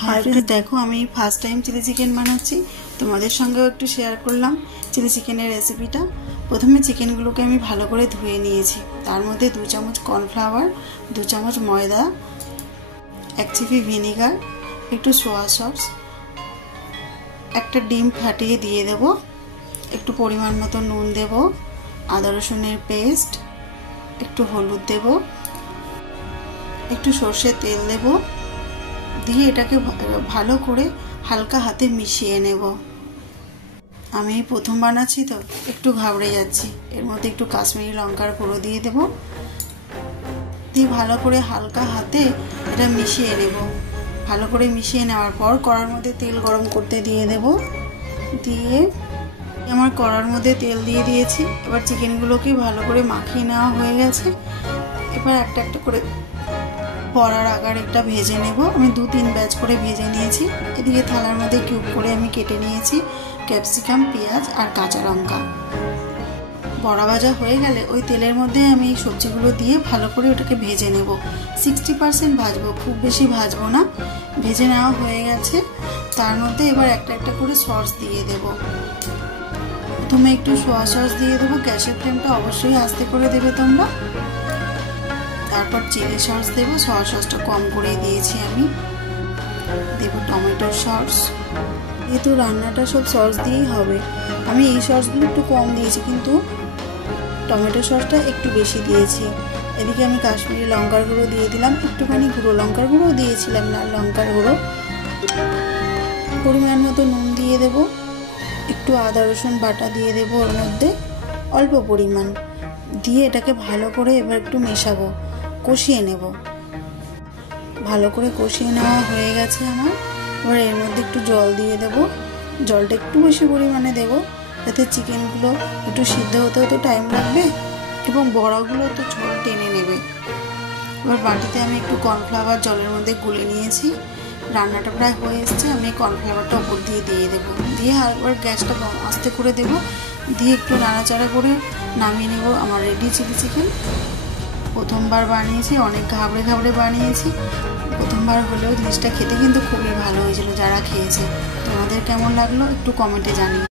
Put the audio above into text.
Hi friends, देखो আমি first time chilli chicken বানাচ্ছি। তোমাদের সঙ্গেও একটু শেয়ার করলাম চিলি চিকেনের রেসিপিটা। প্রথমে চিকেনগুলোকে আমি ভালো করে ধুয়ে নিয়েছি। তার মধ্যে 2 চামচ কর্নফ্লাওয়ার, 2 চামচ ময়দা, 1 চিপি ভিনেগার, একটু সোয়া সস, একটা ডিম ফাটিয়ে দিয়ে দেব, একটু পরিমাণ মতো নুন দেব, আদা রসুনের পেস্ট, একটু হলুদ দেব, একটু সরষের তেল দেব, দিয়ে এটাকে ভালো করে হালকা হাতে মিশিয়ে নেব। আমি প্রথম বানাচ্ছি তো একটু ঘাবড়ে যাচ্ছি। এর মধ্যে একটু কাশ্মীরি লঙ্কার গুঁড়ো দিয়ে দেব, দিয়ে ভালো করে হালকা হাতে এটা মিশিয়ে নেব। ভালো করে মিশিয়ে নেওয়ার পর কড়ার মধ্যে তেল গরম করতে দিয়ে দেব। দিয়ে আমার কড়ার মধ্যে তেল দিয়ে দিয়েছি। এবার চিকেনগুলোকে ভালো করে মাখিয়ে নেওয়া হয়ে গেছে। এবার একটা একটা করে বড়ার আকার একটা ভেজে নেব। আমি 2-3 ব্যাচ করে ভেজে নিয়েছি। এদিকে থালার মধ্যে কিউব করে আমি কেটে নিয়েছি ক্যাপসিকাম, পেঁয়াজ আর কাঁচা লঙ্কা। বড়া ভাজা হয়ে গেলে ওই তেলের মধ্যে আমি এই সবজিগুলো দিয়ে ভালো করে ওটাকে ভেজে নেব। 60% ভাজবো, খুব বেশি ভাজবো না। ভেজে নেওয়া হয়ে গেছে। তার মধ্যে এবার একটা একটা করে সস দিয়ে দেব। প্রথমে একটু সোয়া সস দিয়ে দেবো। গ্যাসের ফ্লেমটা অবশ্যই আস্তে করে দেবে তোমরা। তারপর চিলি সস দেবো, সয়া সসটা কম করে দিয়েছি আমি। দেবো টমেটো সস। যেহেতু রান্নাটা সব সস দিয়েই হবে, আমি এই সসগুলো একটু কম দিয়েছি, কিন্তু টমেটো সসটা একটু বেশি দিয়েছি। এদিকে আমি কাশ্মীরি লঙ্কার গুঁড়ো দিয়ে দিলাম, একটুখানি গুঁড়ো লঙ্কার গুঁড়ো দিয়েছিলাম, লাল লঙ্কার গুঁড়ো। পরিমাণ মতো নুন দিয়ে দেব, একটু আদা রসুন বাটা দিয়ে দেবো ওর মধ্যে অল্প পরিমাণ। দিয়ে এটাকে ভালো করে এবার একটু মেশাবো, কষিয়ে নেব। ভালো করে কষিয়ে নেওয়া হয়ে গেছে আমার। এবার এর মধ্যে একটু জল দিয়ে দেব। জলটা একটু বেশি পরিমাণে দেব, যাতে চিকেনগুলো একটু সিদ্ধ হতে হতে টাইম লাগবে এবং বড়াগুলো তো ঝোল টেনে নেবে। এবার বাটিতে আমি একটু কর্নফ্লাওয়ার জলের মধ্যে গুলে নিয়েছি। রান্নাটা প্রায় হয়ে এসছে। আমি কর্নফ্লাওয়ারটা ওপর দিয়ে দেব। দিয়ে আবার গ্যাসটা আস্তে করে দেব। দিয়ে একটু নাড়াচাড়া করে নামিয়ে নেব। আমার রেডি চিলি চিকেন। প্রথমবার বানিয়েছি, অনেক ঘাবড়ে বানিয়েছি। প্রথমবার হলেও জিনিসটা খেতে কিন্তু খুবই ভালো হয়েছিল। যারা খেয়েছে, তোমাদের কেমন লাগলো একটু কমেন্টে জানিও।